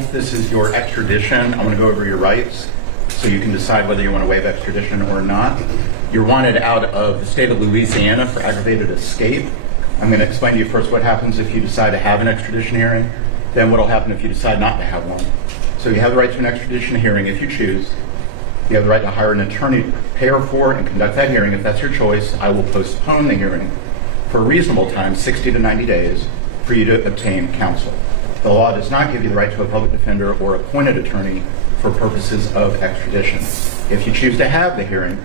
both. This is your extradition. I'm going to go over your rights so you can decide whether you want to waive extradition or not. You're wanted out of the state of Louisiana for aggravated escape. I'm going to explain to you first what happens if you decide to have an extradition hearing, then what will happen if you decide not to have one. So you have the right to an extradition hearing if you choose. You have the right to hire an attorney to prepare for and conduct that hearing. If that's your choice, I will postpone the hearing for a reasonable time, 60 to 90 days, for you to obtain counsel. The law does not give you the right to a public defender or appointed attorney for purposes of extradition. If you choose to have the hearing,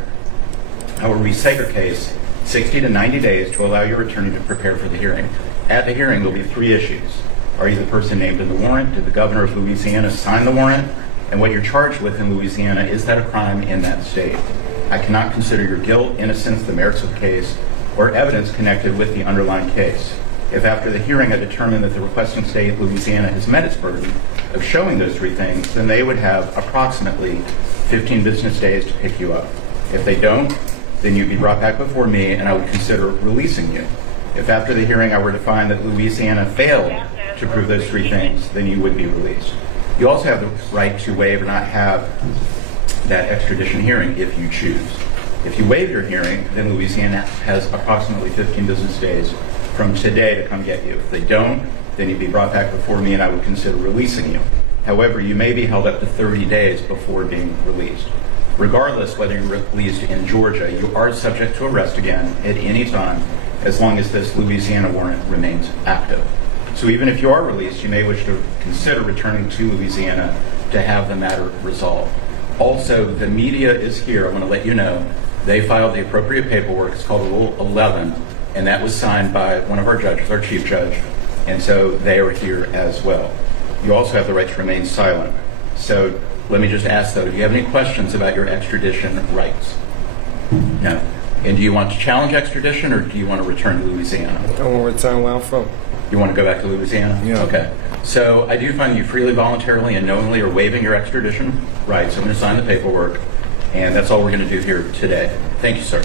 I will reset your case 60 to 90 days to allow your attorney to prepare for the hearing. At the hearing, there will be three issues. Are you the person named in the warrant? Did the governor of Louisiana sign the warrant? And what you're charged with in Louisiana, is that a crime in that state? I cannot consider your guilt, innocence, the merits of the case, or evidence connected with the underlying case. If after the hearing I determine that the requesting state, Louisiana, has met its burden of showing those three things, then they would have approximately 15 business days to pick you up. If they don't, then you'd be brought back before me and I would consider releasing you. If after the hearing I were to find that Louisiana failed to prove those three things, then you would be released. You also have the right to waive or not have that extradition hearing if you choose. If you waive your hearing, then Louisiana has approximately 15 business days from today to come get you. If they don't, then you'd be brought back before me and I would consider releasing you. However, you may be held up to 30 days before being released. Regardless whether you're released in Georgia, you are subject to arrest again at any time as long as this Louisiana warrant remains active. So even if you are released, you may wish to consider returning to Louisiana to have the matter resolved. Also, the media is here. I want to let you know they filed the appropriate paperwork. It's called Rule 11, and that was signed by one of our judges, our chief judge, and so they are here as well. You also have the right to remain silent. So let me just ask, though, do you have any questions about your extradition rights? No. And do you want to challenge extradition, or do you want to return to Louisiana? I want to return where I'm from. You want to go back to Louisiana? Yeah. Okay. So I do find you freely, voluntarily, and knowingly are waiving your extradition rights. I'm going to sign the paperwork, and that's all we're going to do here today. Thank you, sir.